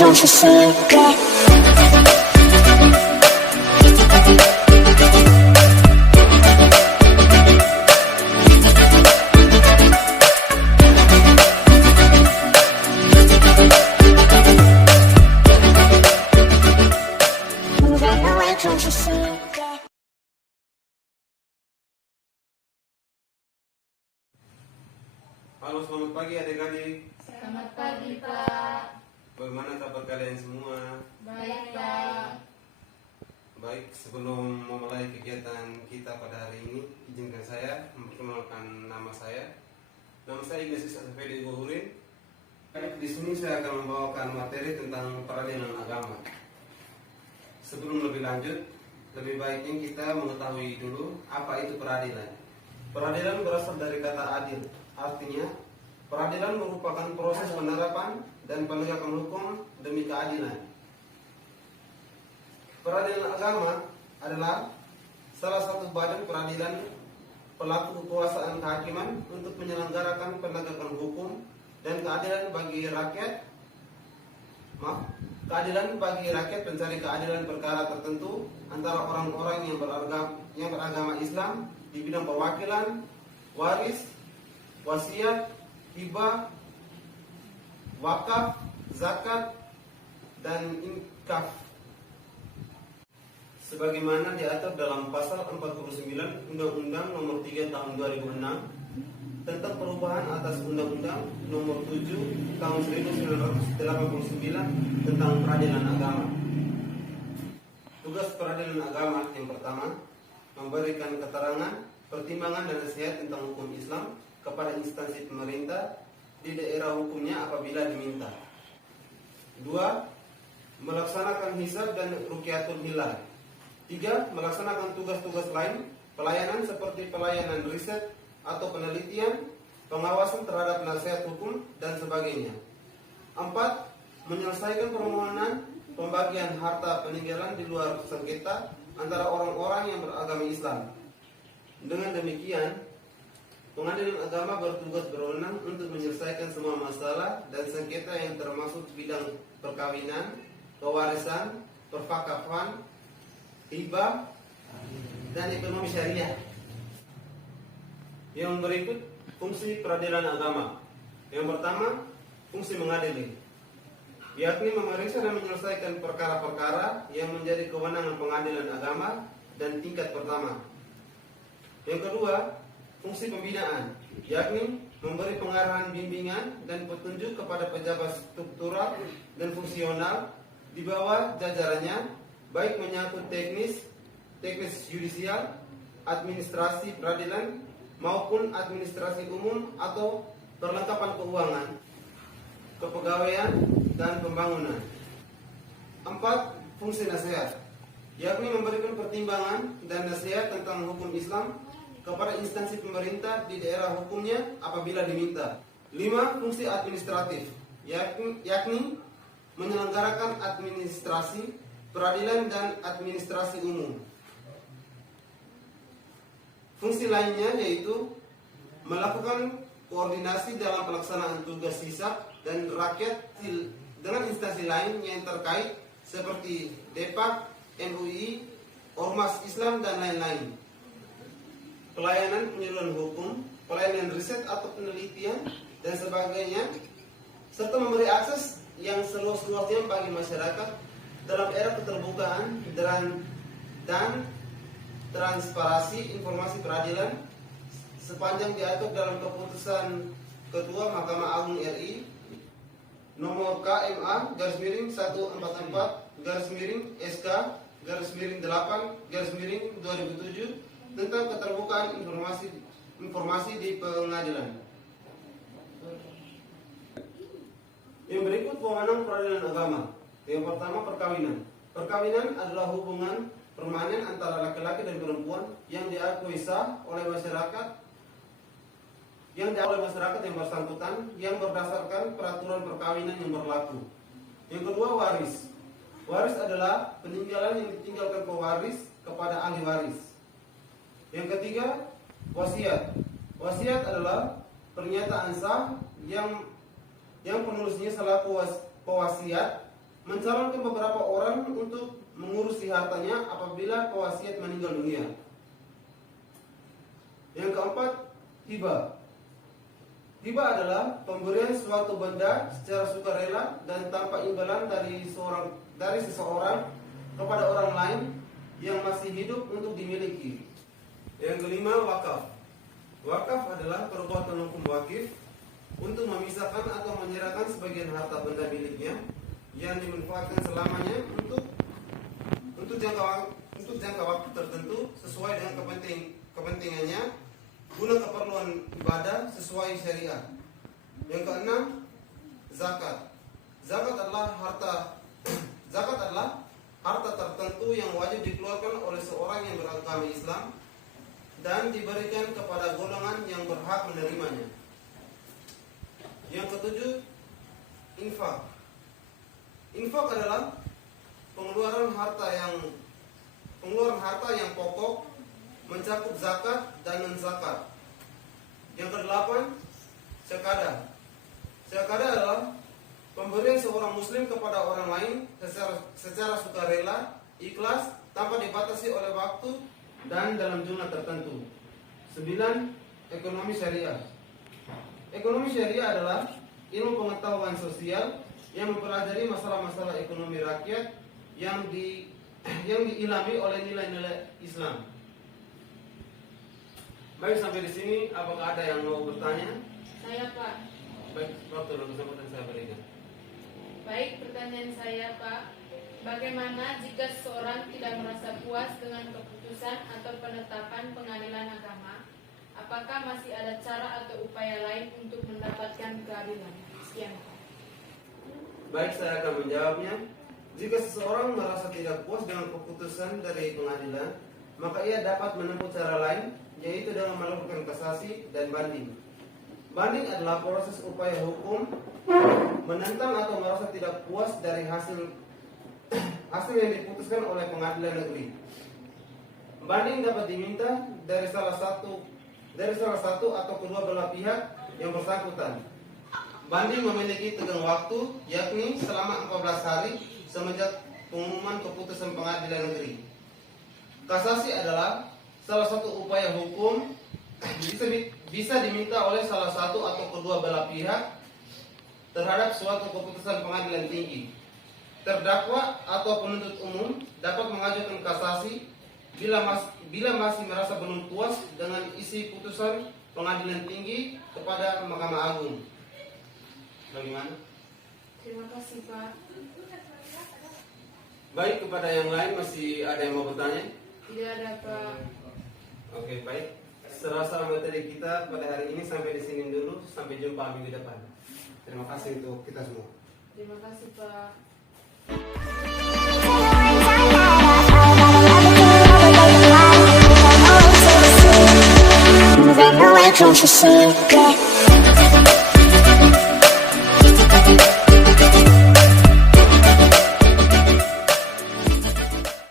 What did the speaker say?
comes a secret. Moving away comes a secret. Halo, selamat pagi adik-adik. Selamat pagi, Pak. Bagaimana kabar kalian semua? Baik, Pak. Baik, sebelum memulai kegiatan kita pada hari ini, izinkan saya memperkenalkan nama saya. Nama saya Ignatius Asafedi Gohurin. Di sini saya akan membawakan materi tentang peradilan agama. Sebelum lebih lanjut, lebih baiknya kita mengetahui dulu apa itu peradilan. Peradilan berasal dari kata adil. Artinya, peradilan merupakan proses penerapan dan penegakan hukum demi keadilan. Peradilan agama adalah salah satu badan peradilan pelaku kekuasaan kehakiman untuk menyelenggarakan penegakan hukum dan keadilan bagi rakyat. Keadilan bagi rakyat pencari keadilan perkara tertentu antara orang-orang yang beragama Islam di bidang perwakilan, waris, wasiat, hibah, wakaf, zakat, dan infak. Sebagaimana diatur dalam pasal 49 Undang-Undang Nomor 3 Tahun 2006 tentang perubahan atas Undang-Undang Nomor 7 Tahun 1989 tentang peradilan agama. Tugas peradilan agama yang pertama, memberikan keterangan, pertimbangan dan nasihat tentang hukum Islam kepada instansi pemerintah di daerah hukumnya apabila diminta. 2. Melaksanakan hisab dan rukyatul hilal. 3. Melaksanakan tugas-tugas lain, pelayanan seperti pelayanan riset atau penelitian, pengawasan terhadap nasihat hukum, dan sebagainya. 4. Menyelesaikan permohonan pembagian harta peninggalan di luar sengketa antara orang-orang yang beragama Islam. Dengan demikian, pengadilan agama bertugas berwenang untuk menyelesaikan semua masalah dan sengketa yang termasuk bidang perkawinan, pewarisan, perwakafan, hibah, dan ekonomi syariah. Yang berikut fungsi peradilan agama. Yang pertama, fungsi mengadili, yakni memeriksa dan menyelesaikan perkara-perkara yang menjadi kewenangan pengadilan agama dan tingkat pertama. Yang kedua, fungsi pembinaan, yakni memberi pengarahan, bimbingan, dan petunjuk kepada pejabat struktural dan fungsional di bawah jajarannya, baik menyangkut teknis yudisial, administrasi peradilan, maupun administrasi umum atau perlengkapan keuangan, kepegawaian, dan pembangunan. 4. Fungsi nasihat, yakni memberikan pertimbangan dan nasihat tentang hukum Islam kepada instansi pemerintah di daerah hukumnya apabila diminta. 5. Fungsi administratif, yakni menyelenggarakan administrasi peradilan dan administrasi umum. Fungsi lainnya yaitu melakukan koordinasi dalam pelaksanaan tugas hisab dan rakyat dengan instansi lain yang terkait seperti DEPAK, MUI, Ormas Islam, dan lain-lain. Pelayanan penyuluhan hukum, pelayanan riset atau penelitian, dan sebagainya, serta memberi akses yang seluas-luasnya bagi masyarakat dalam era keterbukaan dan transparansi informasi peradilan sepanjang diatur dalam keputusan Ketua Mahkamah Agung RI nomor KMA /144/SK/8/2007 tentang keterbukaan informasi di pengadilan. Yang berikut wewenang peradilan agama. Yang pertama, perkawinan. Perkawinan adalah hubungan permanen antara laki-laki dan perempuan yang diakui sah oleh masyarakat yang bersangkutan yang berdasarkan peraturan perkawinan yang berlaku. Yang kedua, waris. Waris adalah peninggalan yang ditinggalkan pewaris kepada ahli waris. Yang ketiga, wasiat. Wasiat adalah pernyataan sah yang penulisnya selaku pewasiat mencalonkan beberapa orang untuk mengurusi hartanya apabila pewasiat meninggal dunia. Yang keempat, hibah. Hibah adalah pemberian suatu benda secara sukarela dan tanpa imbalan dari seseorang kepada orang lain yang masih hidup untuk dimiliki. Yang kelima, wakaf. Wakaf adalah perbuatan hukum wakif untuk memisahkan atau menyerahkan sebagian harta benda miliknya yang dimanfaatkan selamanya untuk jangka waktu tertentu sesuai dengan kepentingannya guna keperluan ibadah sesuai syariat. Yang keenam, zakat. Zakat adalah harta tertentu yang wajib dikeluarkan oleh seorang yang beragama Islam dan diberikan kepada golongan yang berhak menerimanya. Yang ketujuh, infak. Infak adalah pengeluaran harta yang pokok, mencakup zakat dan non-zakat. Yang kedelapan, syakadah. Syakadah adalah pemberian seorang muslim kepada orang lain secara sukarela, ikhlas, tanpa dibatasi oleh waktu dan dalam jumlah tertentu. 9. Ekonomi syariah. Ekonomi syariah adalah ilmu pengetahuan sosial yang mempelajari masalah-masalah ekonomi rakyat yang diilhami oleh nilai-nilai Islam. Baik, sampai di sini apakah ada yang mau bertanya? Saya, Pak. Baik, waktu dan kesempatan saya berikan. Baik, pertanyaan saya, Pak. Bagaimana jika seseorang tidak merasa puas dengan keputusan atau penetapan pengadilan agama? Apakah masih ada cara atau upaya lain untuk mendapatkan keadilan? Sekian, Pak. Baik, saya akan menjawabnya. Jika seseorang merasa tidak puas dengan keputusan dari pengadilan, maka ia dapat menempuh cara lain, yaitu dengan melakukan kasasi dan banding. Banding adalah proses upaya hukum menentang atau merasa tidak puas dari hasil yang diputuskan oleh pengadilan negeri. Banding dapat diminta dari salah satu atau kedua belah pihak yang bersangkutan. Banding memiliki tenggang waktu, yakni selama 14 hari semenjak pengumuman keputusan pengadilan negeri. Kasasi adalah salah satu upaya hukum bisa diminta oleh salah satu atau kedua belah pihak terhadap suatu keputusan pengadilan tinggi. Terdakwa atau penuntut umum dapat mengajukan kasasi bila masih merasa belum puas dengan isi putusan pengadilan tinggi kepada Mahkamah Agung. Bagaimana? Terima kasih, Pak. Baik, kepada yang lain masih ada yang mau bertanya? Tidak ada, Pak. Oke, baik. Serasa materi kita pada hari ini sampai di sini dulu. Sampai jumpa minggu depan. Terima kasih untuk kita semua. Terima kasih, Pak. Run away, can't you see? Yeah.